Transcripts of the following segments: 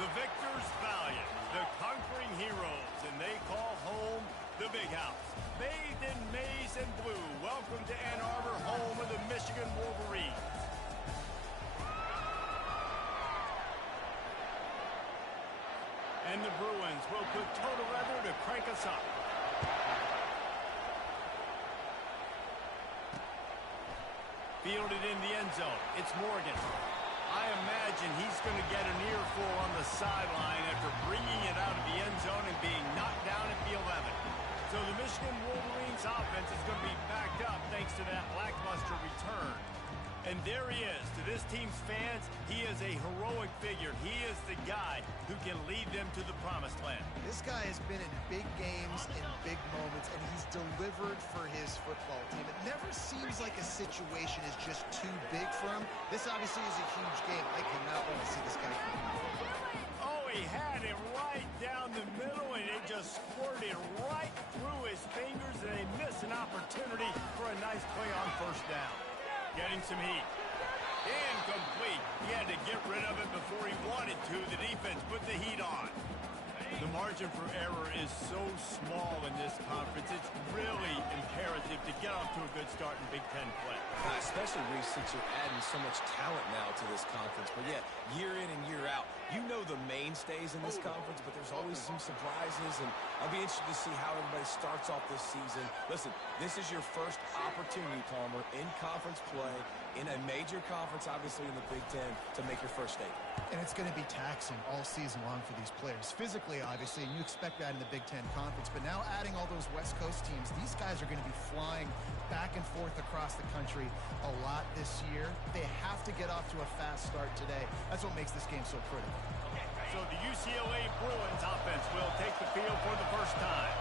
The victors valiant, the conquering heroes, and they call home the Big House. Bathed in maize and blue, welcome to Ann Arbor, home of the Michigan Wolverines. And the Bruins will put total weather to crank us up. Fielded in the end zone, it's Morgan. I imagine he's going to get an earful on the sideline after bringing it out of the end zone and being knocked down at the 11. So the Michigan Wolverines offense is going to be backed up thanks to that lackluster return. And there he is. To this team's fans, he is a heroic figure. He is the guy who can lead them to the promised land. This guy has been in big games, in big moments, and he's delivered for his football team. It never seems like a situation is just too big for him. This obviously is a huge game. I cannot wait to see this guy compete. Oh, he had it right down the middle, and it just squirted right through his fingers, and they missed an opportunity for a nice play on first down. Getting some heat. Incomplete. He had to get rid of it before he wanted to. The defense put the heat on. The margin for error is so small in this conference. It's really imperative to get off to a good start in Big Ten play. Especially, Reese, since you're adding so much talent now to this conference. But, yeah, year in and year out, you know the mainstays in this conference, but there's always some surprises. And I'll be interested to see how everybody starts off this season. Listen, this is your first opportunity, Palmer, in conference play, in a major conference, obviously in the Big Ten, to make your first statement. And it's going to be taxing all season long for these players. Physically, obviously, and you expect that in the Big Ten Conference. But now adding all those West Coast teams, these guys are going to be flying back and forth across the country a lot this year. They have to get off to a fast start today. That's what makes this game so critical. So the UCLA Bruins offense will take the field for the first time.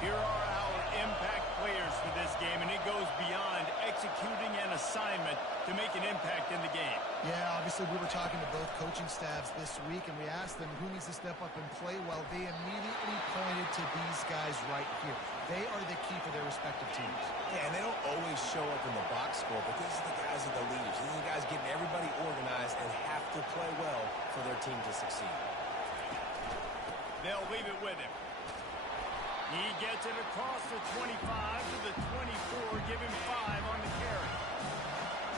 Here are our impact players for this game, and it goes beyond executing an assignment to make an impact in the game. Yeah, obviously we were talking to both coaching staffs this week, and we asked them who needs to step up and play well. They immediately pointed to these guys right here. They are the key for their respective teams. Yeah, and they don't always show up in the box score, but these are the guys that are the leaders. These are the guys getting everybody organized and have to play well for their team to succeed. They'll leave it with him. He gets it across the 25 to the 24, give him 5 on the carry.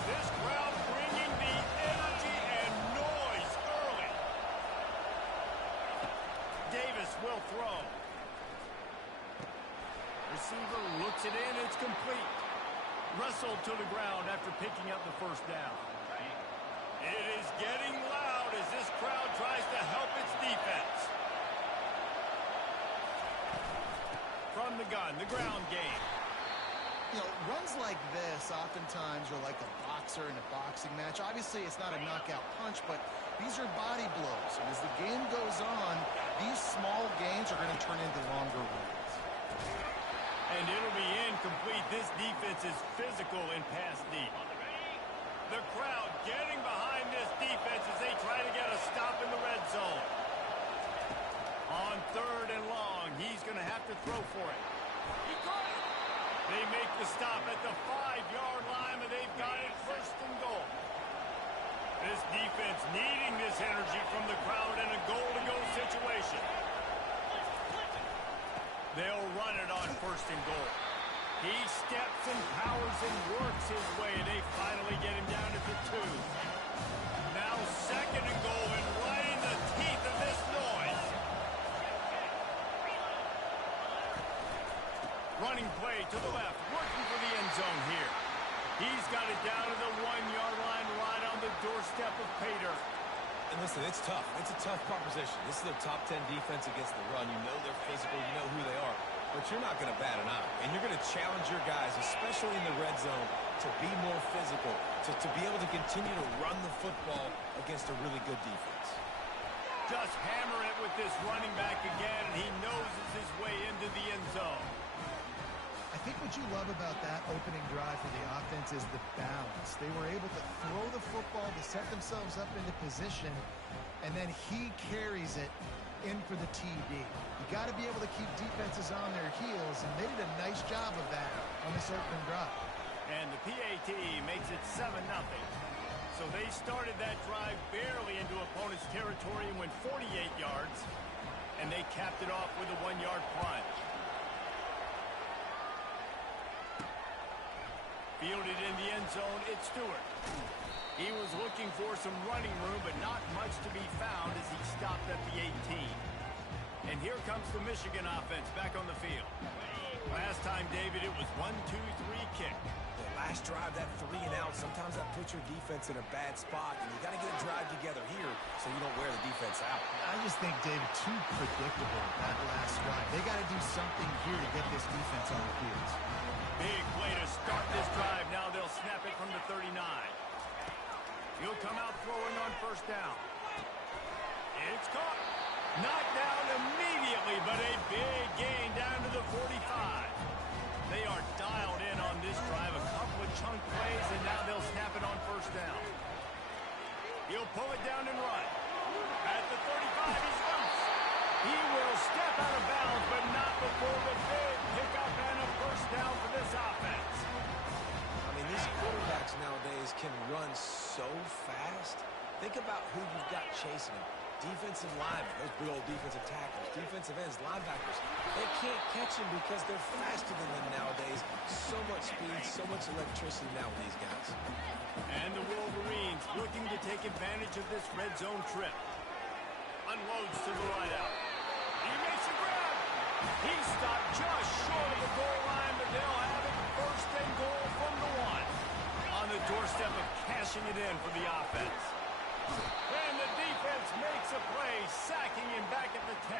This crowd bringing the energy and noise early. Davis will throw. Receiver looks it in, it's complete. Wrestled to the ground after picking up the first down. It is getting loud as this crowd tries to help its defense. From the gun, the ground game. You know, runs like this oftentimes are like a boxer in a boxing match. Obviously, it's not a knockout punch, but these are body blows. And as the game goes on, these small gains are going to turn into longer wins. And it'll be incomplete. This defense is physical in pass deep. The crowd getting behind this defense as they try to get a stop in the red zone. On 3rd and long, he's going to have to throw for it. They make the stop at the 5-yard line, and they've got it 1st and goal. This defense needing this energy from the crowd in a goal-to-go situation. They'll run it on 1st and goal. He steps and powers and works his way, and they finally get him down at the 2. Now 2nd and goal, and right in the teeth of this noise. Running play to the left, working for the end zone here. He's got it down to the 1-yard line, right on the doorstep of Pater. And listen, it's tough. It's a tough proposition. This is their top 10 defense against the run. You know they're physical. You know who they are. But you're not going to bat an eye. And you're going to challenge your guys, especially in the red zone, to be more physical, to be able to continue to run the football against a really good defense. Just hammer it with this running back again, and he noses his way into the end zone. I think what you love about that opening drive for the offense is the balance. They were able to throw the football to set themselves up into position, and then he carries it in for the TD. You got to be able to keep defenses on their heels, and they did a nice job of that on this opening drive. And the PAT makes it 7-0. So they started that drive barely into opponent's territory. territory and went 48 yards. And they capped it off with a 1-yard plunge. Fielded in the end zone, it's Stewart. He was looking for some running room, but not much to be found as he stopped at the 18. And here comes the Michigan offense back on the field. Last time, David, it was 1-2-3 kick. The last drive, that 3 and out, sometimes that puts your defense in a bad spot, and you got to get a drive together here so you don't wear the defense out. I just think, David, too predictable that last drive. They got to do something here to get this defense on their heels. Big play to start this drive. Now they'll snap it from the 39. He'll come out throwing on first down. It's caught. Knocked down immediately, but a big gain down to the 45. They are dialed in on this drive. A couple of chunk plays, and now they'll snap it on first down. He'll pull it down and run. At the 35, he's loose. He will step out of bounds, but not before the big pickup and a first down for this offense. I mean, these quarterbacks nowadays can run so fast. Think about who you've got chasing them. Defensive linemen, those big old defensive tackles, defensive ends, linebackers. They can't catch them because they're faster than them nowadays. So much speed, so much electricity now with these guys. And the Wolverines looking to take advantage of this red zone trip. Unloads to the right out. He makes a grab. He stopped just short of the goal line, but they'll have it first and goal from the 1. On the doorstep of cashing it in for the offense. And the defense makes a play, sacking him back at the 10.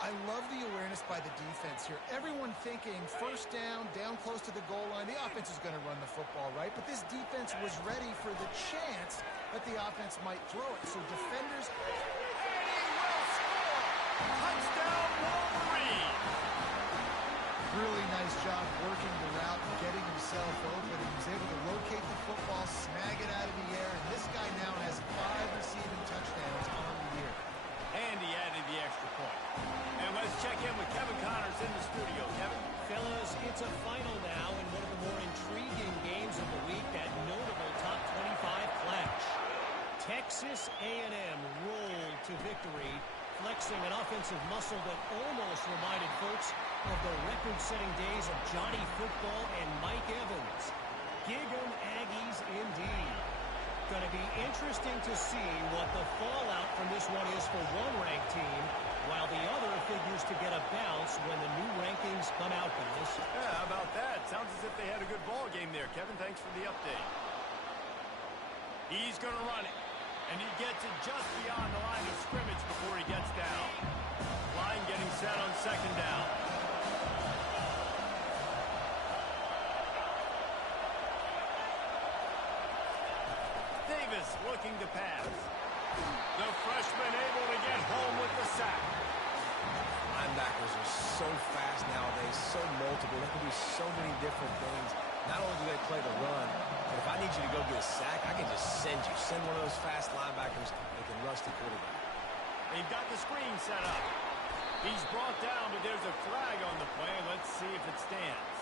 I love the awareness by the defense here. Everyone thinking first down, down close to the goal line. The offense is going to run the football, right? But this defense was ready for the chance that the offense might throw it. So defenders... And he will score! Touchdown, Wolverine! Really nice job working the route and getting himself open. He was able to locate the football, snag it out of the air, and this guy now has 5 receiving touchdowns on the year. And he added the extra point. And let's check in with Kevin Connors in the studio. Kevin? Fellas, it's a final now in one of the more intriguing games of the week, that notable top 25 clash. Texas A&M rolled to victory, flexing an offensive muscle that almost reminded folks of the record-setting days of Johnny Football and Mike Evans. Gig 'em Aggies indeed. Going to be interesting to see what the fallout from this one is for one ranked team, while the other figures to get a bounce when the new rankings come out, guys. Yeah, how about that? Sounds as if they had a good ball game there. Kevin, thanks for the update. He's going to run it, and he gets it just beyond the line of scrimmage before he gets down. Line getting set on second down. Davis looking to pass. The freshman able to get home with the sack. Linebackers are so fast nowadays, so multiple. They can do so many different things. Not only do they play the run, but if I need you to go get a sack, I can just send you. Send one of those fast linebackers that can rush the quarterback. They've got the screen set up. He's brought down, but there's a flag on the play. Let's see if it stands.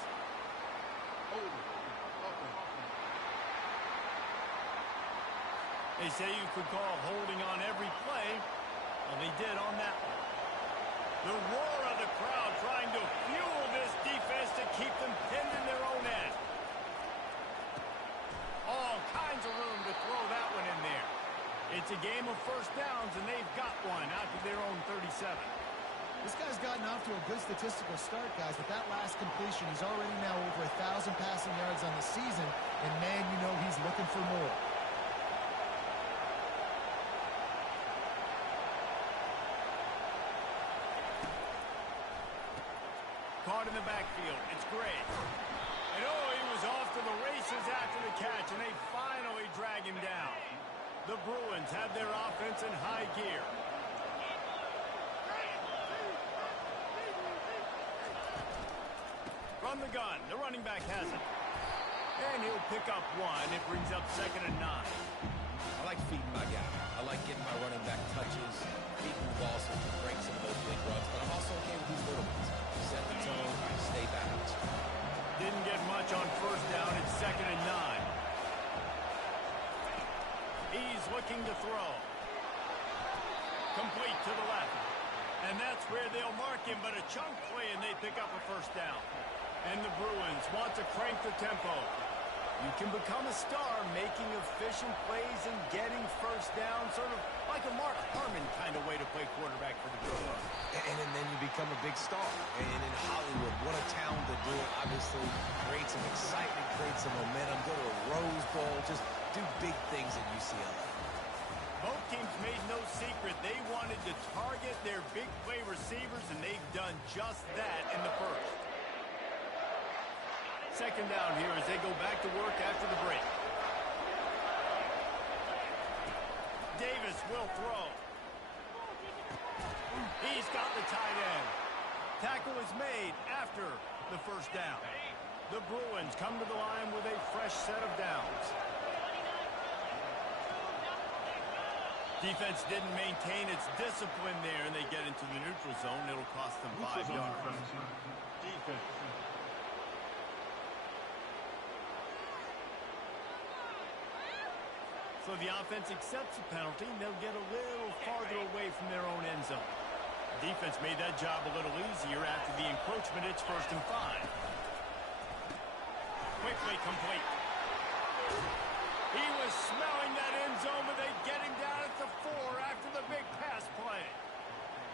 They say you could call holding on every play. Well, they did on that one. The roar of the crowd trying to fuel this defense to keep them pinned in their own end. All kinds of room to throw that one in there. It's a game of first downs, and they've got one out to their own 37. This guy's gotten off to a good statistical start, guys. With that last completion, he's already now over 1,000 passing yards on the season, and man, you know he's looking for more. Caught in the backfield. It's Gray. And oh, he was off to the races after the catch, and they finally drag him down. The Bruins have their offense in high gear. From the gun, the running back has it. And he'll pick up one. It brings up 2nd and 9. I like feeding my guy. I like getting my running back touches, feeding the ball so he can break some of those big runs. But I'm also okay with these little ones. Set the tone, stay balanced. Didn't get much on first down. It's 2nd and 9. He's looking to throw. Complete to the left. And that's where they'll mark him, but a chunk play and they pick up a first down. And the Bruins want to crank the tempo. You can become a star making efficient plays and getting first down, sort of like a Mark Harmon kind of way to play quarterback for the Bruins. And then you become a big star. And in Hollywood, what a town to do it. Obviously, create some excitement, create some momentum, go to a Rose Bowl, just do big things at UCLA. Both teams made no secret they wanted to target their big play receivers, and they've done just that in the first. Second down here as they go back to work after the break. Davis will throw. He's got the tight end. Tackle is made after the first down. The Bruins come to the line with a fresh set of downs. Defense didn't maintain its discipline there, and they get into the neutral zone. It'll cost them 5 yards. Defense. So the offense accepts the penalty, and they'll get a little farther away from their own end zone. Defense made that job a little easier after the encroachment. It's 1st and 5. Quickly complete. He was smelling that end zone, but they get him down at the 4 after the big pass play.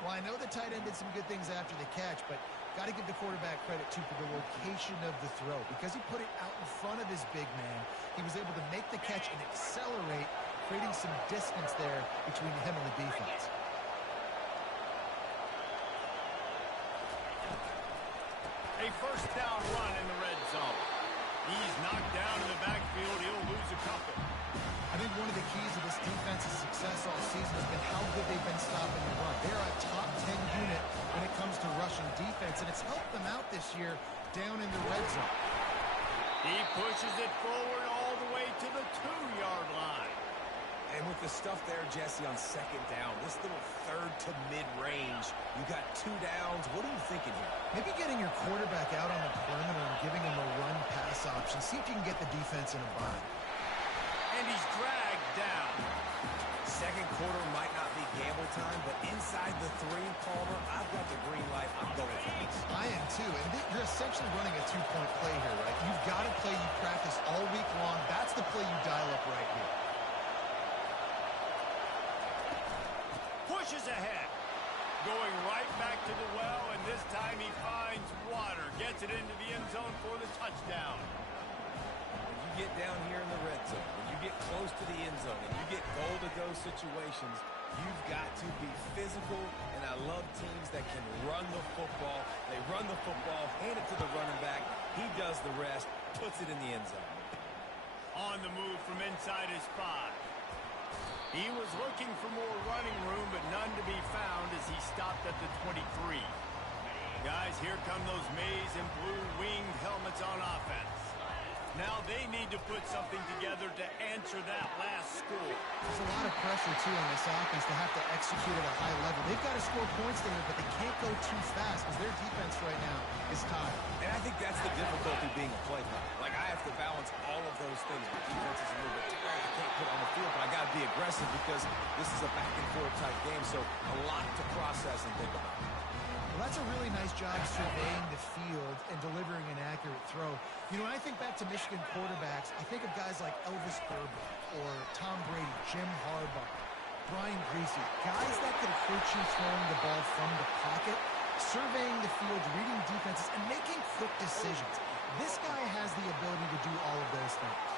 Well, I know the tight end did some good things after the catch, but got to give the quarterback credit, too, for the location of the throw. Because he put it out in front of his big man, he was able to make the catch and accelerate, creating some distance there between him and the defense. A first down run in the red zone. He's knocked down in the backfield. He'll lose a couple. I think one of the keys of this defense's success all season has been how good they've been stopping the run. They're a top 10 unit when it comes to rushing defense, and it's helped them out this year down in the red zone. He pushes it forward all the way to the 2-yard line. And with the stuff there, Jesse, on second down, this little third to mid-range, you got 2 downs. What are you thinking here? Maybe getting your quarterback out on the perimeter and giving him a run-pass option. See if you can get the defense in a bind. And he's dragged down. Second quarter might not be gamble time, but inside the 3, Palmer, I've got the green light. I'm going for this. I am too, and you're essentially running a 2-point play here, right? You've got a play you practice all week long. That's the play you dial up right here. Pushes ahead. Going right back to the well, and this time he finds water. Gets it into the end zone for the touchdown. When you get down here in the red zone, when you get close to the end zone, and you get goal-to-go situations, you've got to be physical, and I love teams that can run the football. They run the football, hand it to the running back. He does the rest, puts it in the end zone. On the move from inside his 5. He was looking for more running room, but none to be found as he stopped at the 23. Guys, here come those maize and blue winged helmets on offense. Now they need to put something together to answer that last score. There's a lot of pressure, too, on this offense to have to execute at a high level. They've got to score points there, but they can't go too fast because their defense right now is tired. And I think that's the difficulty being a play caller. Like, I have to balance all of those things. My defense is a little bit tired. I can't put on the field, but I got to be aggressive because this is a back-and-forth type game, so a lot to process and think about. Well, that's a really nice job surveying the field and delivering an accurate throw. You know, when I think back to Michigan quarterbacks, I think of guys like Elvis Burbank or Tom Brady, Jim Harbaugh, Brian Griese, guys that could hurt you throwing the ball from the pocket, surveying the field, reading defenses, and making quick decisions. This guy has the ability to do all of those things.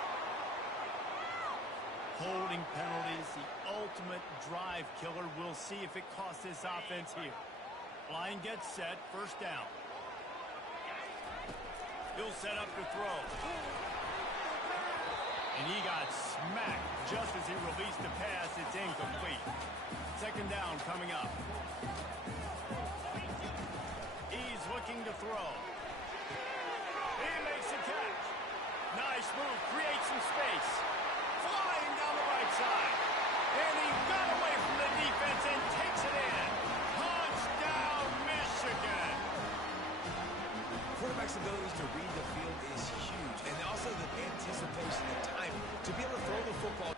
Holding penalties, the ultimate drive killer. We'll see if it costs this offense here. Line gets set, first down. He'll set up to throw. And he got smacked just as he released the pass. It's incomplete. Second down coming up. He's looking to throw. He makes a catch. Nice move, creates some space. Flying down the right side. And he got away from the defense and takes it in. Touchdown, Michigan. Quarterback's abilities to read the field is huge, and also the anticipation, the timing, to be able to throw the football.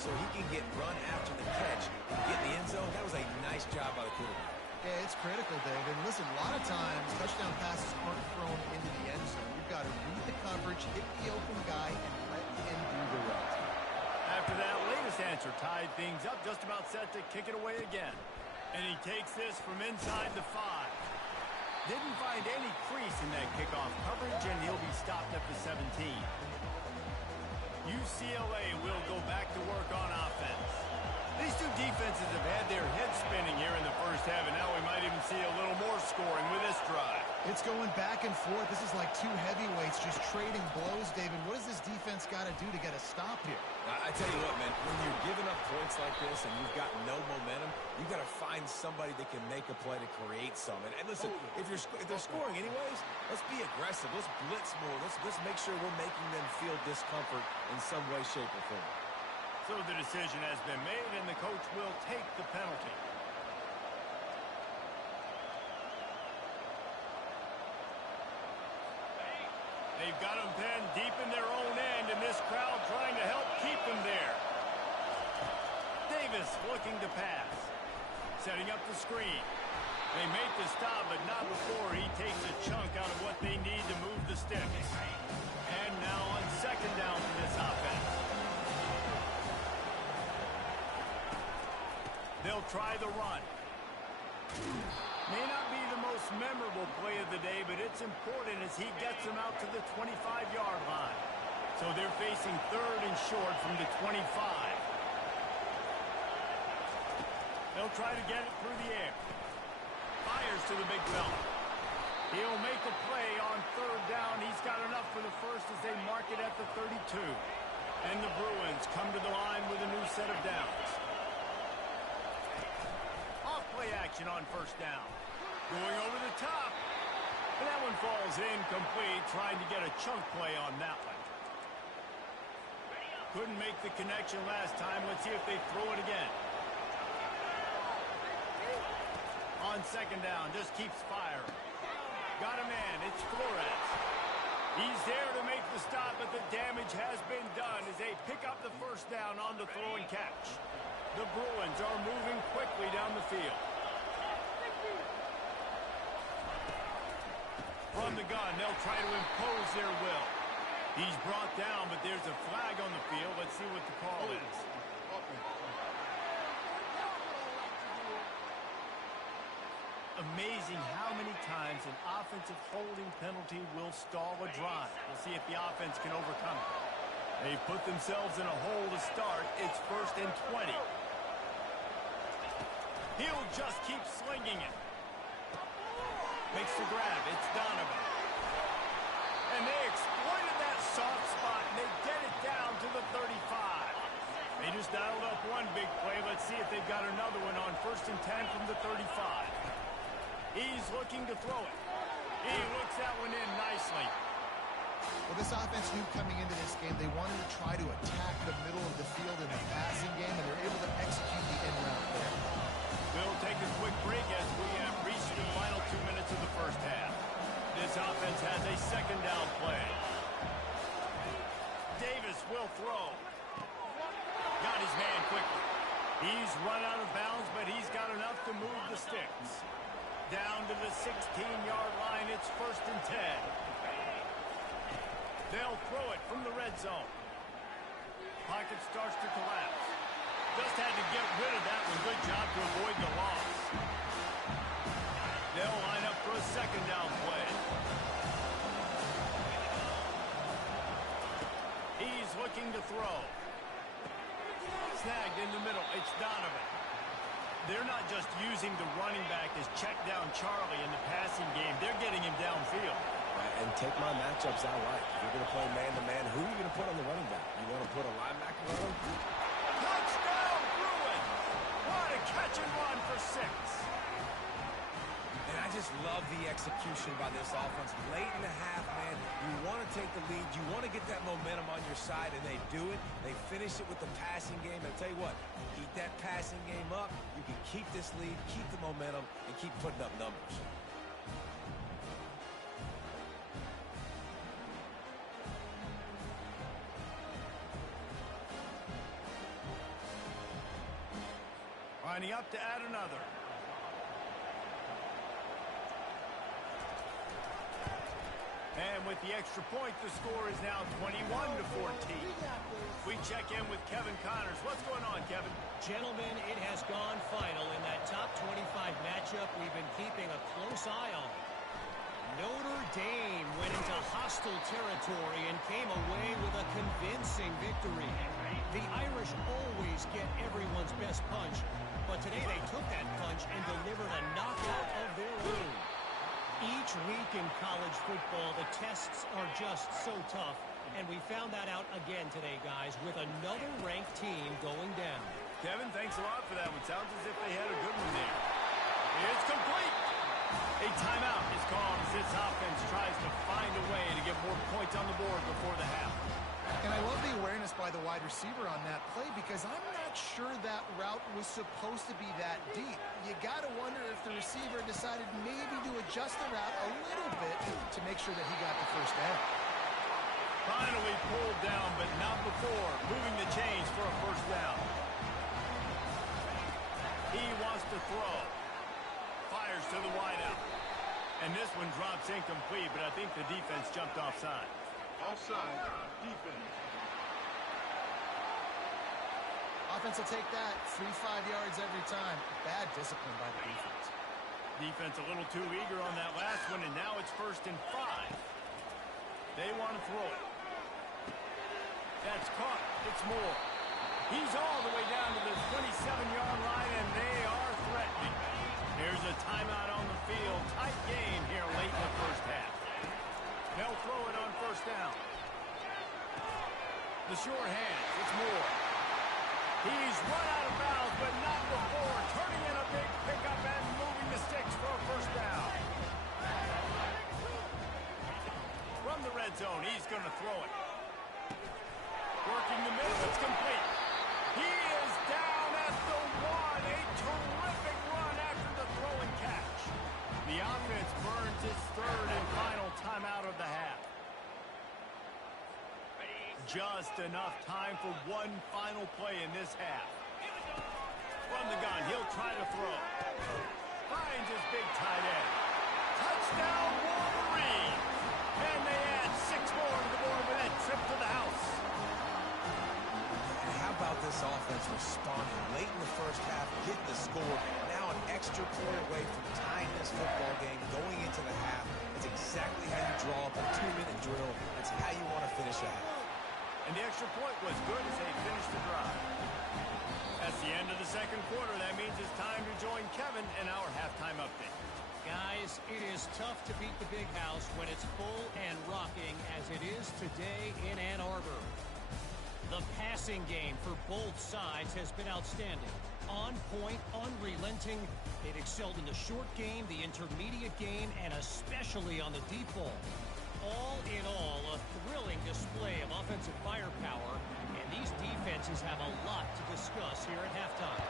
so he can get run after the catch and get in the end zone. That was a nice job by the quarterback. Yeah, it's critical, Dave. And listen, a lot of times touchdown passes aren't thrown into the end zone. You've got to read the coverage, hit the open guy, and let him do the rest. After that latest answer tied things up, just about set to kick it away again. And he takes this from inside the 5. Didn't find any crease in that kickoff coverage, and he'll be stopped at the 17. UCLA will go back to work on offense. These two defenses have had their heads spinning here in the first half, and now we might even see a little more scoring with this drive. It's going back and forth. This is like two heavyweights just trading blows, David. What does this defense got to do to get a stop here? I tell you what, man, when you're giving up points like this and you've got no momentum, you've got to find somebody that can make a play to create some. And listen, if they're scoring anyways, let's be aggressive. Let's blitz more. Let's make sure we're making them feel discomfort in some way, shape, or form. So the decision has been made, and the coach will take the penalty. They've got them pinned deep in their own end, and this crowd trying to help keep them there. Davis looking to pass. Setting up the screen. They make the stop, but not before he takes a chunk out of what they need to move the sticks. And now on second down for this offense. They'll try the run. May not be the most memorable play of the day, but it's important as he gets them out to the 25-yard line. So they're facing third and short from the 25. They'll try to get it through the air. Fires to the big fella. He'll make a play on third down. He's got enough for the first as they mark it at the 32. And the Bruins come to the line with a new set of downs. Off-play action on first down. Going over the top. And that one falls incomplete, trying to get a chunk play on that one. Couldn't make the connection last time. Let's see if they throw it again. On second down, just keeps firing. Got a man, it's Flores. He's there to make the stop, but the damage has been done as they pick up the first down on the throw and catch. The Bruins are moving quickly down the field. From the gun, they'll try to impose their will. He's brought down, but there's a flag on the field. Let's see what the call is. Amazing how many times an offensive holding penalty will stall a drive. We'll see if the offense can overcome it. They've put themselves in a hole to start. It's first and 20. He'll just keep slinging it. Makes the grab. It's Donovan. And they exploited that soft spot, and they get it down to the 35. They just dialed up one big play. Let's see if they've got another one on first and 10 from the 35. He's looking to throw it. He looks that one in nicely. Well, this offense knew coming into this game they wanted to try to attack the middle of the field in the passing game, and they're able to execute the in route there. We'll take a quick break as we have reached the final 2 minutes of the first half. This offense has a second down play. Davis will throw. Got his man quickly. He's run out of bounds, but he's got enough to move the sticks. Down to the 16-yard line, it's first and 10. They'll throw it from the red zone. Pocket starts to collapse. Just had to get rid of that one. Good job to avoid the loss. They'll line up for a second down play. He's looking to throw. Snagged in the middle. It's Donovan. They're not just using the running back as check down Charlie in the passing game. They're getting him downfield. And take my matchups I like. If you're going to play man-to-man, who are you going to put on the running back? You want to put a linebacker on him? Touchdown, Bruins! What a catch and run for 6. And I just love the execution by this offense. Late in the half, man, you want to take the lead. You want to get that momentum on your side, and they do it. They finish it with the passing game. And I'll tell you what, keep that passing game up. You can keep this lead, keep the momentum, and keep putting up numbers. Lining up to add another. And with the extra point, the score is now 21-14. We check in with Kevin Connors. What's going on, Kevin? Gentlemen, it has gone final in that top 25 matchup we've been keeping a close eye on. Notre Dame went into hostile territory and came away with a convincing victory. The Irish always get everyone's best punch, but today they took that punch and delivered a knockout of their own. Each week in college football, the tests are just so tough, and we found that out again today, guys, with another ranked team going down. Kevin, thanks a lot for that one. Sounds as if they had a good one there. It's complete. A timeout is called as this offense tries to find a way to get more points on the board before the half. And I love the awareness by the wide receiver on that play because I'm not sure that route was supposed to be that deep. You got to wonder if the receiver decided maybe to adjust the route a little bit to make sure that he got the first down. Finally pulled down, but not before moving the chains for a first down. He wants to throw. Fires to the wideout. And this one drops incomplete, but I think the defense jumped offside. Offside, defense. Offense will take that 3-5 yards every time. Bad discipline by the defense. Defense a little too eager on that last one, and now it's 1st and 5. They want to throw it. That's caught. It's Moore. He's all the way down to the 27-yard line, and they are threatening. Here's a timeout on the field. Tight game here late in the first half. They'll throw it on first down. The short hands. It's Moore. He's run out of bounds, but not before. Turning in a big pickup and moving the sticks for a first down. From the red zone, he's going to throw it. Working the middle, it's complete. He is down at the 1. A terrific run after the throw and catch. The offense burns its 3rd and final timeout of the half. Just enough time for one final play in this half. From the gun, he'll try to throw. Finds his big tight end. Touchdown, Wolverine! And they add 6 more to the board with that trip to the house. And how about this offense responding late in the first half, getting the score, now an extra point away from tying this football game going into the half. It's exactly how you draw up a 2-minute drill. That's how you want to finish a half. And the extra point was good as they finished the drive. That's the end of the second quarter. That means it's time to join Kevin in our halftime update. Guys, it is tough to beat the big house when it's full and rocking as it is today in Ann Arbor. The passing game for both sides has been outstanding. On point, unrelenting. They've excelled in the short game, the intermediate game, and especially on the deep ball. All in all, a thrilling display of offensive firepower, and these defenses have a lot to discuss here at halftime.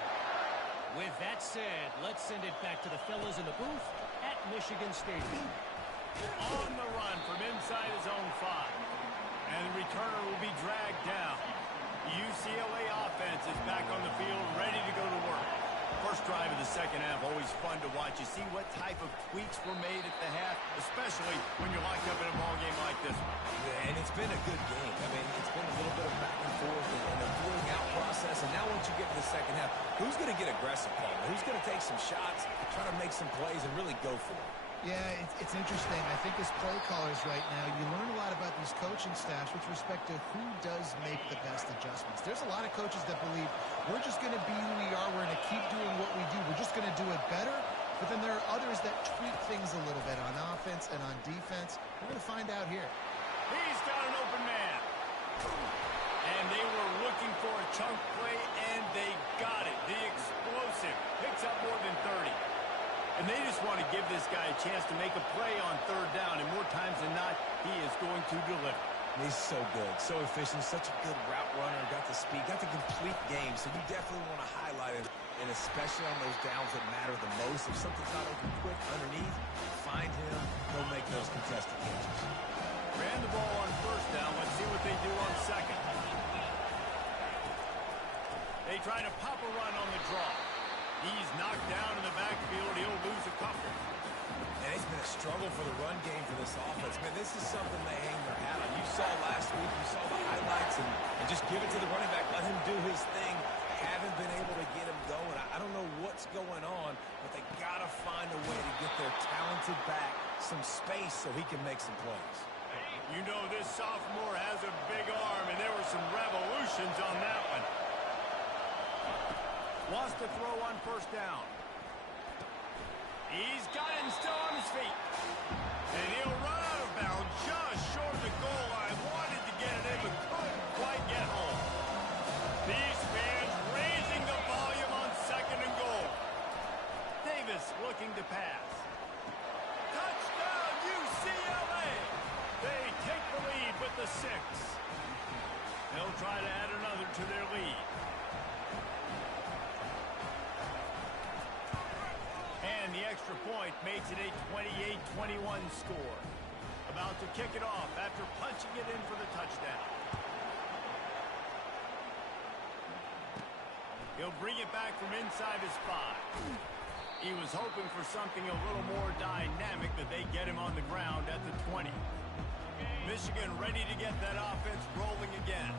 With that said, let's send it back to the fellas in the booth at Michigan Stadium. On the run from inside his own 5. And the returner will be dragged down. UCLA offense is back on the field, ready to go to work. First drive of the second half, always fun to watch. You see what type of tweaks were made at the half, especially when you're locked up in a ball game like this one. Yeah, and it's been a good game. I mean, it's been a little bit of back and forth and a feeling out process. And now once you get to the second half, who's going to get aggressive, Paul? Who's going to take some shots, try to make some plays, and really go for it? Yeah, it's interesting. I think as play callers right now, you learn a lot about these coaching staffs with respect to who does make the best adjustments. There's a lot of coaches that believe we're just going to be who we are. We're going to keep doing what we do. We're just going to do it better. But then there are others that tweak things a little bit on offense and on defense. We're going to find out here. He's got an open man. And they were looking for a chunk play, and they got it. The explosive picks up more than 30. And they just want to give this guy a chance to make a play on third down, and more times than not, he is going to deliver. He's so good, so efficient, such a good route runner, got the speed, got the complete game, so you definitely want to highlight him, and especially on those downs that matter the most. If something's not open quick underneath, find him, he'll make those contested catches. Ran the ball on first down. Let's see what they do on second. They try to pop a run on the draw. He's knocked down in the backfield. He'll lose a couple. And it's been a struggle for the run game for this offense. Man, this is something they hang their hat on. You saw last week, you saw the highlights, and just give it to the running back. Let him do his thing. Haven't been able to get him going. I don't know what's going on, but they got to find a way to get their talented back some space so he can make some plays. You know this sophomore has a big arm, and there were some revolutions on that one. Wants to throw on first down. He's got it and still on his feet. And he'll run out of bounds just short of the goal line. Wanted to get it in, but couldn't quite get home. These fans raising the volume on second and goal. Davis looking to pass. Touchdown, UCLA! They take the lead with the 6. They'll try to add another to their lead. And the extra point makes it a 28-21 score. About to kick it off after punching it in for the touchdown. He'll bring it back from inside his 5. He was hoping for something a little more dynamic, but they get him on the ground at the 20. Michigan ready to get that offense rolling again.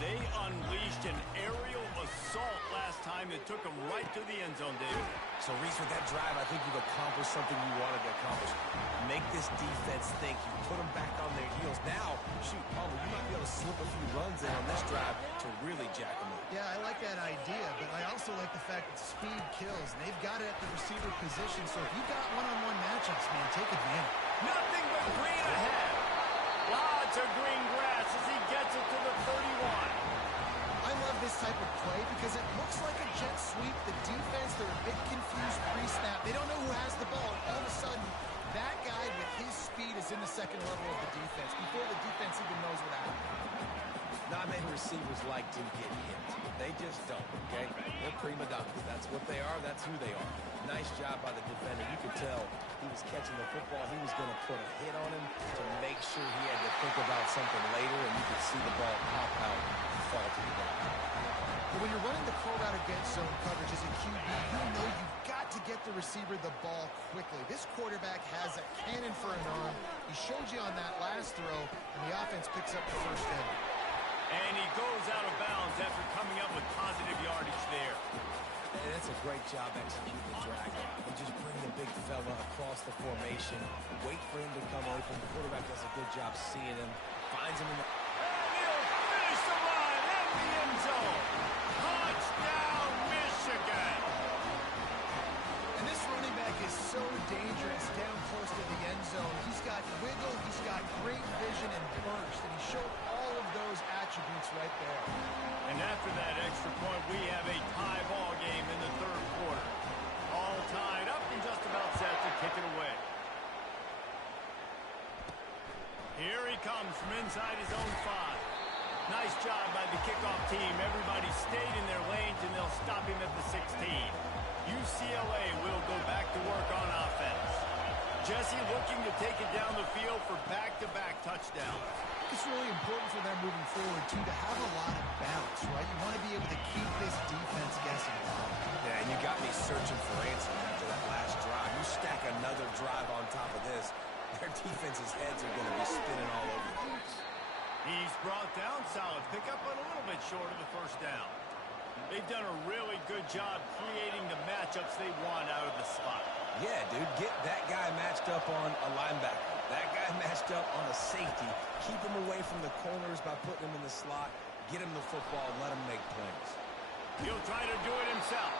They unleashed an aerial assault last time that took them right to the end zone, David. So, Reese, with that drive, I think you've accomplished something you wanted to accomplish. Make this defense think. You put them back on their heels. Now, shoot, Palmer, you might be able to slip a few runs in on this drive to really jack them up. Yeah, I like that idea, but I also like the fact that speed kills. They've got it at the receiver position, so if you've got one-on-one matchups, man, take advantage. Nothing but green ahead. Lots of green grass as he gets it to the 31. I love this type of play because it looks like a jet sweep. The defense, they're a bit confused pre-snap. They don't know who has the ball. All of a sudden, that guy with his speed is in the second level of the defense before the defense even knows what happened. Not many receivers like to get hit. They just don't, okay? They're prima donnas. That's what they are. That's who they are. Nice job by the defender. You could tell he was catching the football. He was going to put a hit on him to make sure he had to think about something later, and you could see the ball pop out and fall to the ground. But when you're running the crow route against zone coverage as a QB, you know you've got to get the receiver the ball quickly. This quarterback has a cannon for an arm. He showed you on that last throw, and the offense picks up the first down. And he goes out of bounds after coming up with positive yardage there. And that's a great job executing the drag. You just bring the big fella across the formation, wait for him to come open. The quarterback does a good job seeing him, finds him in the... And he'll finish the line in the end zone. Touchdown, Michigan. And this running back is so dangerous down close to the end zone. He's got wiggle, he's got great vision and burst, and he showed all of those attributes right there. And after that extra point, we have a tie ball game in the third quarter. All tied up and just about set to kick it away. Here he comes from inside his own 5. Nice job by the kickoff team. Everybody stayed in their lanes, and they'll stop him at the 16. UCLA will go back to work on offense. Jesse looking to take it down the field for back-to-back touchdowns. It's really important for them moving forward, too, to have a lot of bounce, right? You want to be able to keep this defense guessing. Yeah, and you got me searching for answers after that last drive. You stack another drive on top of this, their defense's heads are going to be spinning all over the place. He's brought down solid pickup, but a little bit short of the first down. They've done a really good job creating the matchups they want out of the slot. Yeah, dude, get that guy matched up on a linebacker. That guy matched up on a safety. Keep him away from the corners by putting him in the slot. Get him the football, let him make plays. He'll try to do it himself.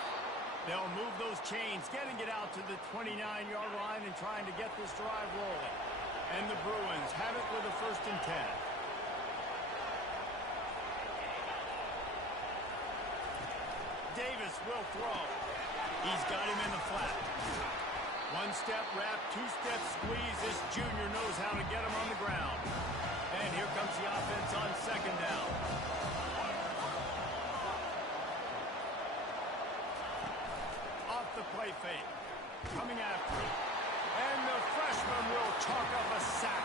They'll move those chains, getting it out to the 29-yard line and trying to get this drive rolling. And the Bruins have it with a 1st and 10. Davis will throw. He's got him in the flat. One-step wrap, two-step squeeze. This junior knows how to get him on the ground. And here comes the offense on 2nd down. Off the play fake. Coming after him. And the freshman will chalk up a sack.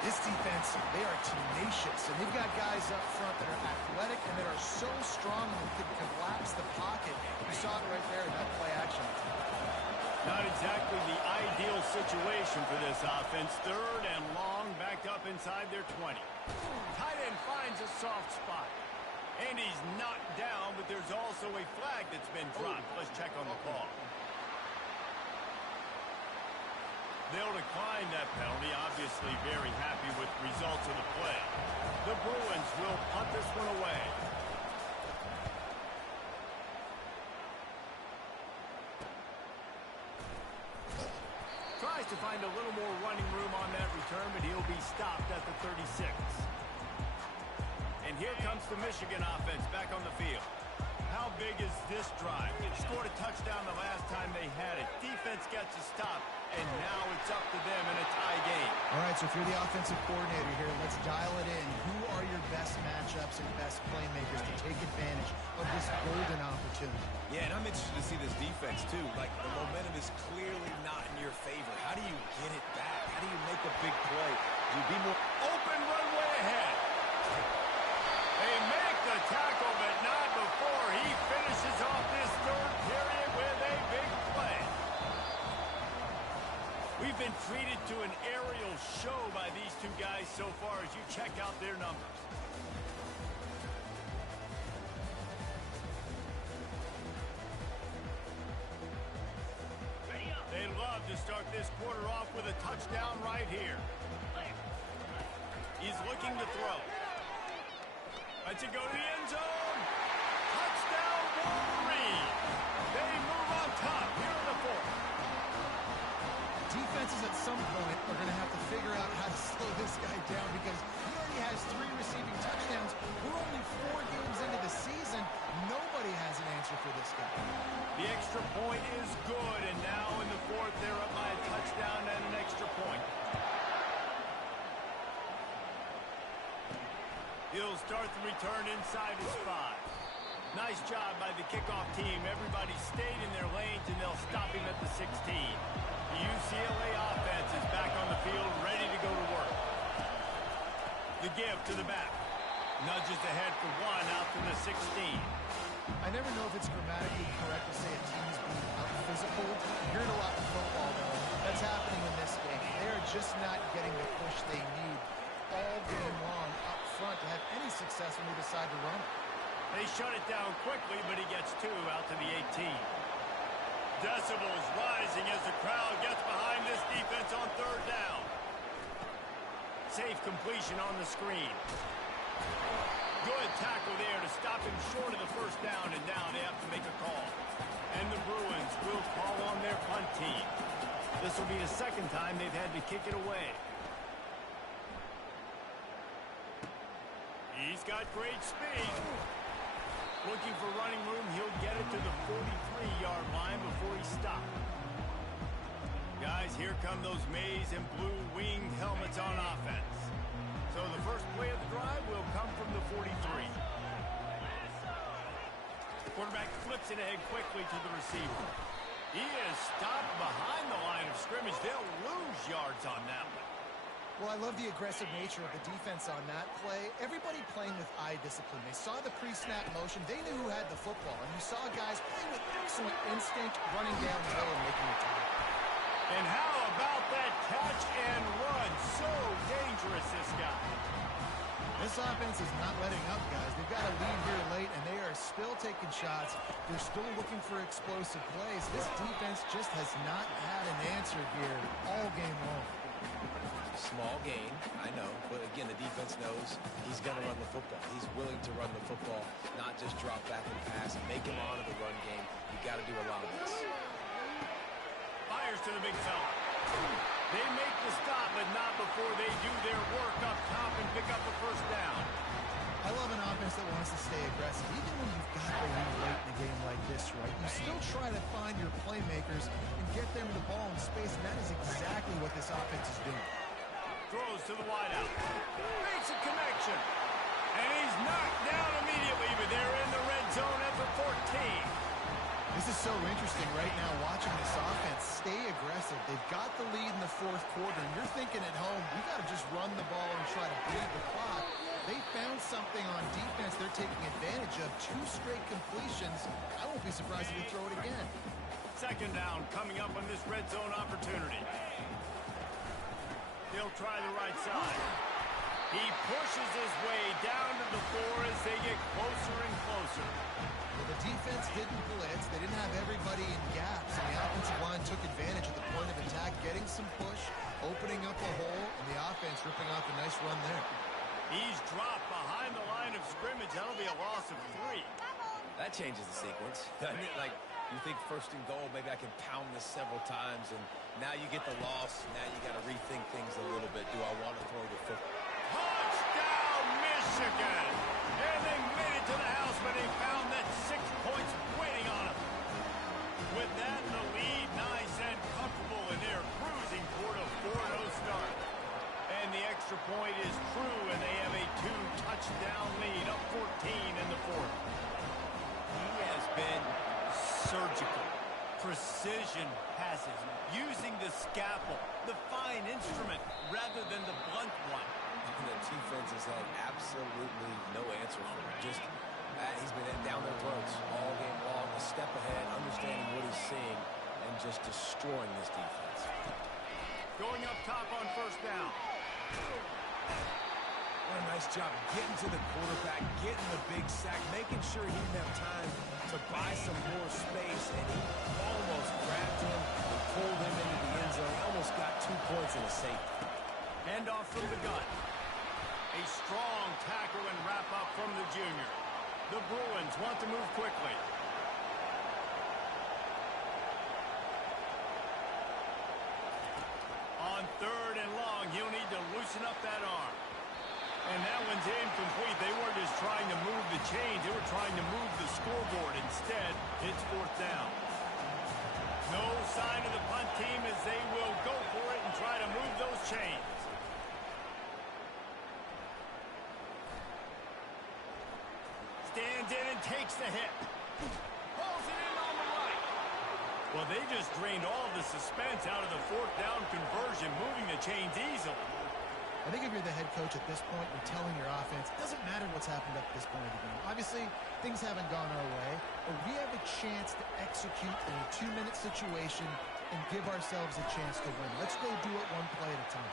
This defense, they are tenacious, and they've got guys up front that are athletic and that are so strong and can collapse the pocket. You saw it right there in that play action. Not exactly the ideal situation for this offense. Third and long, back up inside their 20. Tight end finds a soft spot. And he's knocked down, but there's also a flag that's been dropped. Let's check on the call. They'll decline that penalty, obviously very happy with results of the play. The Bruins will punt this one away. Tries to find a little more running room on that return, but he'll be stopped at the 36. And here comes the Michigan offense back on the field. How big is this drive? They scored a touchdown the last time they had it. Defense gets a stop, and now it's up to them in a tie game. All right, so if you're the offensive coordinator here, let's dial it in. Who are your best matchups and best playmakers to take advantage of this golden opportunity? Yeah, and I'm interested to see this defense, too. Like, the momentum is clearly not in your favor. How do you get it back? How do you make a big play? Do you be more open runway ahead? They make the tackle, but not before he finishes off this third period with a big play. We've been treated to an aerial show by these two guys so far as you check out their numbers. They love to start this quarter off with a touchdown right here. He's looking to throw. Lets it go to the end zone. Touchdown, Wolverine. They move on top here in the fourth. Defenses at some point are going to have to figure out how to slow this guy down because he already has 3 receiving touchdowns. We're only 4 games into the season. Nobody has an answer for this guy. The extra point is good, and now in the fourth, they're up by a touchdown and an extra point. He'll start the return inside his 5. Nice job by the kickoff team. Everybody stayed in their lanes, and they'll stop him at the 16. The UCLA offense is back on the field, ready to go to work. The give to the back. Nudges ahead for 1 out to the 16. I never know if it's grammatically correct to say a team is being out-physical. You hear it a lot in football, though. That's happening in this game. They are just not getting the push they need all game long up front to have any success when they decide to run it. They shut it down quickly, but he gets 2 out to the 18. Decibels rising as the crowd gets behind this defense on third down. Safe completion on the screen. Good tackle there to stop him short of the first down, and now they have to make a call. And the Bruins will call on their punt team. This will be the second time they've had to kick it away. He's got great speed. Looking for running room, he'll get it to the 43-yard line before he stopped. Guys, here come those maize and blue winged helmets on offense. So the first play of the drive will come from the 43. Quarterback flips it ahead quickly to the receiver. He is stopped behind the line of scrimmage. They'll lose yards on that one. Well, I love the aggressive nature of the defense on that play. Everybody playing with eye discipline. They saw the pre-snap motion. They knew who had the football. And you saw guys playing with excellent instinct, running down the hill and making a tackle. And how about that catch and run? So dangerous, this guy. This offense is not letting up, guys. They've got a lead here late, and they are still taking shots. They're still looking for explosive plays. This defense just has not had an answer here all game long. Small gain, I know, but again, the defense knows he's going to run the football. He's willing to run the football, not just drop back and pass, make him honor the run game. You got to do a lot of this. Fires to the big fella. They make the stop, but not before they do their work up top and pick up the first down. I love an offense that wants to stay aggressive. Even when you've got the lead late in a game like this, right, you still try to find your playmakers and get them the ball in space, and that is exactly what this offense is doing. Throws to the wideout. Makes a connection. And he's knocked down immediately, but they're in the red zone at the 14. This is so interesting right now watching this offense stay aggressive. They've got the lead in the fourth quarter, and you're thinking at home, we got to just run the ball and try to bleed the clock. They found something on defense they're taking advantage of. 2 straight completions. I won't be surprised if they throw it again. Second down coming up on this red zone opportunity. He'll try the right side. He pushes his way down to the 4 as they get closer and closer. Well, the defense didn't blitz. They didn't have everybody in gaps, and the offensive line took advantage at the point of attack, getting some push, opening up a hole, and the offense ripping off a nice run there. He's dropped behind the line of scrimmage. That'll be a loss of 3. That changes the sequence. I mean, like, you think first and goal, maybe I can pound this several times, and now you get the loss. Now you got to rethink things a little bit. Do I want to throw the football? Touchdown, Michigan! And they made it to the house, but they found that 6 points waiting on them. With that, the lead nice and comfortable, and they're cruising toward a 4-0 start. And the extra point is true, and they have a 2-touchdown lead, up 14 in the 4th. He has been surgical. Precision passes, using the scalpel, the fine instrument, rather than the blunt one. And the defense has had absolutely no answer for him. Just, he's been down their throats all game long, a step ahead, understanding what he's seeing, and just destroying this defense. Going up top on first down. What a nice job getting to the quarterback, getting the big sack, making sure he didn't have time to buy some more space, and he almost grabbed him and pulled him into the end zone. Almost got 2 points in a safety. Handoff from the gun. A strong tackle and wrap-up from the junior. The Bruins want to move quickly. On 3rd and long, he'll need to loosen up that arm. And that one's incomplete. They weren't just trying to move the chains. They were trying to move the scoreboard. Instead, it's 4th down. No sign of the punt team as they will go for it and try to move those chains. Stands in and takes the hit. Pulls it in on the right. Well, they just drained all the suspense out of the 4th down conversion, moving the chains easily. I think if you're the head coach at this point, you're telling your offense, it doesn't matter what's happened up to this point of the game. Obviously, things haven't gone our way, but we have a chance to execute in a 2-minute situation and give ourselves a chance to win. Let's go do it one play at a time.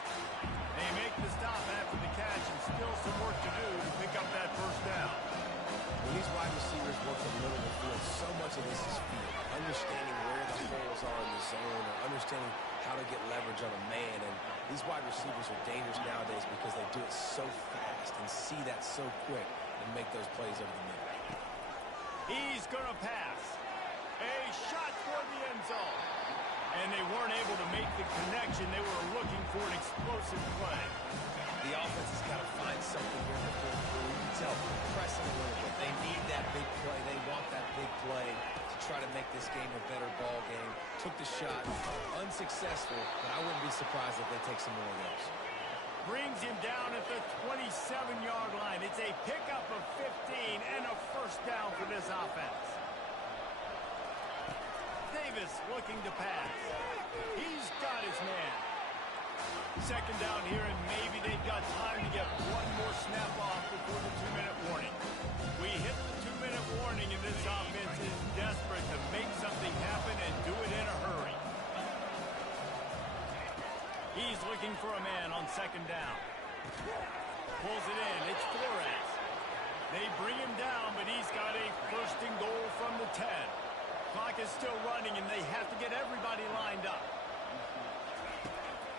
They make the stop after the catch and still some work to do to pick up that first down. When these wide receivers work the middle of the field, so much of this is feel. Understanding where the holes are in the zone, or understanding how to get leverage on a man. And these wide receivers are dangerous nowadays because they do it so fast and see that so quick and make those plays over the middle. He's going to pass. A shot for the end zone. And they weren't able to make the connection. They were looking for an explosive play. The offense has got to find something here in the fourth quarter. You can tell, pressing a little bit. They need that big play. They want that big play to try to make this game a better ball game. Took the shot, unsuccessful, but I wouldn't be surprised if they take some more of those. Brings him down at the 27-yard line. It's a pickup of 15 and a first down for this offense. Davis looking to pass. He's got his man. Second down here, and maybe they've got time to get one more snap off before the 2-minute warning. We hit the 2-minute warning, and this offense is desperate to make something happen and do it in a hurry. He's looking for a man on second down. Pulls it in. It's Flores. They bring him down, but he's got a first and goal from the 10. Clock is still running, and they have to get everybody lined up.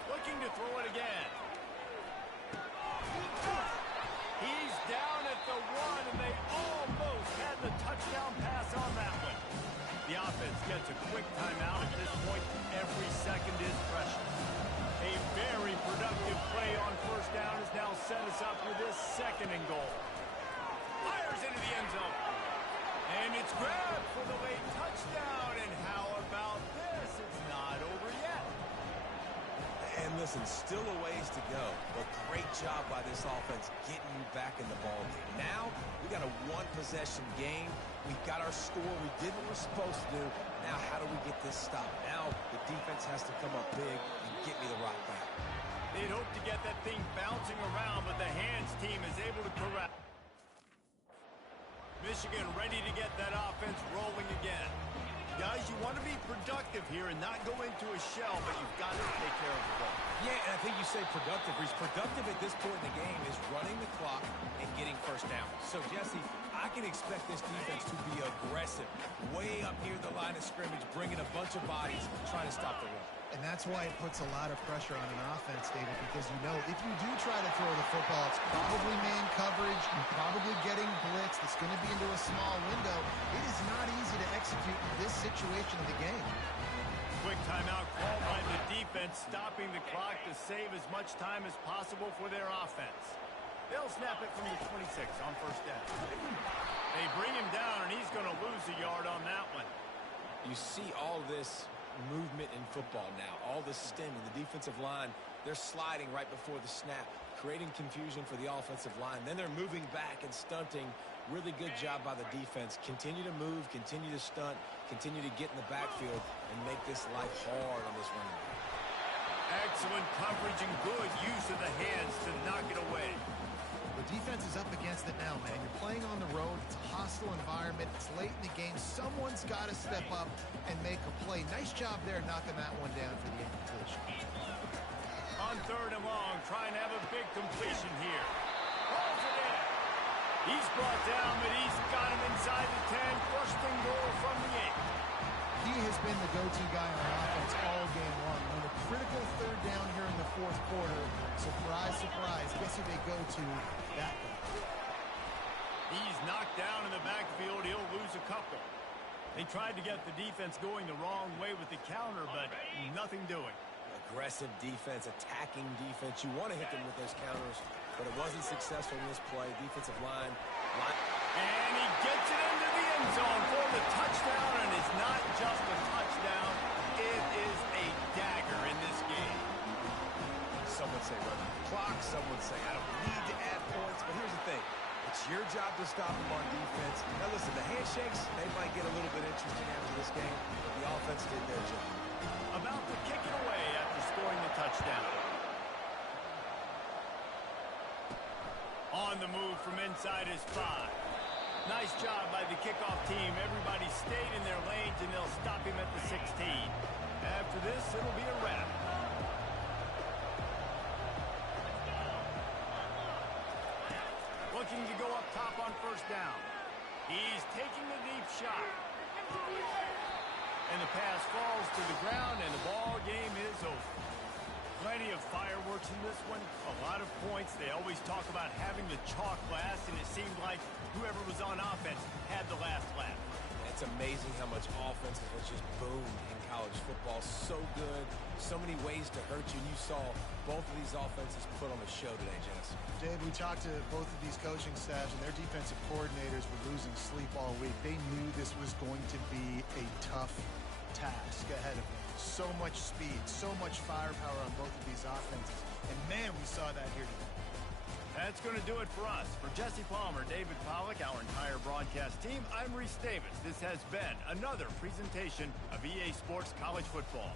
Looking to throw it again. He's down at the 1, and they almost had the touchdown pass on that one. The offense gets a quick timeout at this point. Every second is precious. A very productive play on first down has now set us up for this second and goal. Fires into the end zone. And it's grabbed for the late touchdown. And how about this? It's not over yet. And listen, still a ways to go, but great job by this offense getting you back in the ball game. Now, we got a one-possession game. We got our score. We did what we're supposed to do. Now, how do we get this stopped? Now, the defense has to come up big and get me the rock back. They'd hope to get that thing bouncing around, but the hands team is able to corral. Michigan ready to get that offense rolling again. Guys, you want to be productive here and not go into a shell, but you've got to take care of the ball. Yeah, and I think you say productive. He's productive at this point in the game is running the clock and getting first down. So, Jesse, I can expect this defense to be aggressive, way up near the line of scrimmage, bringing a bunch of bodies, trying to stop the run. And that's why it puts a lot of pressure on an offense, David, because you know if you do try to throw the football, it's probably man coverage. You're probably getting blitz. It's going to be into a small window. It is not easy to execute in this situation of the game. Quick timeout called by the defense, stopping the clock to save as much time as possible for their offense. They'll snap it from the 26 on first down. They bring him down, and he's going to lose a yard on that one. You see all this movement in football now, all the stemming, the defensive line, they're sliding right before the snap, creating confusion for the offensive line. Then they're moving back and stunting. Really good job by the defense. Continue to move, continue to stunt, continue to get in the backfield and make this life hard on this running back. Excellent coverage and good use of the hands to knock it away. The defense is up against it now, man. You're playing on the road. It's a hostile environment. It's late in the game. Someone's got to step up and make a play. Nice job there knocking that one down for the incompletion. On third and long, trying to have a big completion here. Holds it in. He's brought down, but he's got him inside the 10. First and goal from the 8. He has been the go-to guy on offense all game long. On a critical third down here in the fourth quarter, surprise, surprise, guess who they go to? That one. He's knocked down in the backfield. He'll lose a couple. They tried to get the defense going the wrong way with the counter, but nothing doing. Aggressive defense, attacking defense. You want to hit them with those counters, but it wasn't successful in this play. Defensive line. And he gets it into the end zone for the touchdown, and it's not just a touchdown. It is a dagger in this game. Some would say run the clock. Some would say I don't need to add points. But here's the thing. It's your job to stop them on defense. Now, listen, the handshakes, they might get a little bit interesting after this game, but the offense did their job. About to kick it away after scoring the touchdown. On the move from inside his 5. Nice job by the kickoff team. Everybody stayed in their lanes, and they'll stop him at the 16. After this, it'll be a wrap. Looking to go up top on first down. He's taking the deep shot. And the pass falls to the ground, and the ball game is over. Plenty of fireworks in this one. A lot of points. They always talk about having the chalk last, and it seemed like whoever was on offense had the last laugh. It's amazing how much offense has just boomed in college football. So good. So many ways to hurt you. And you saw both of these offenses put on a show today, Jess. Dave, we talked to both of these coaching staffs, and their defensive coordinators were losing sleep all week. They knew this was going to be a tough task ahead of them. So much speed, so much firepower on both of these offenses. And, man, we saw that here today. That's going to do it for us. For Jesse Palmer, David Pollack, our entire broadcast team, I'm Reese Davis. This has been another presentation of EA Sports College Football.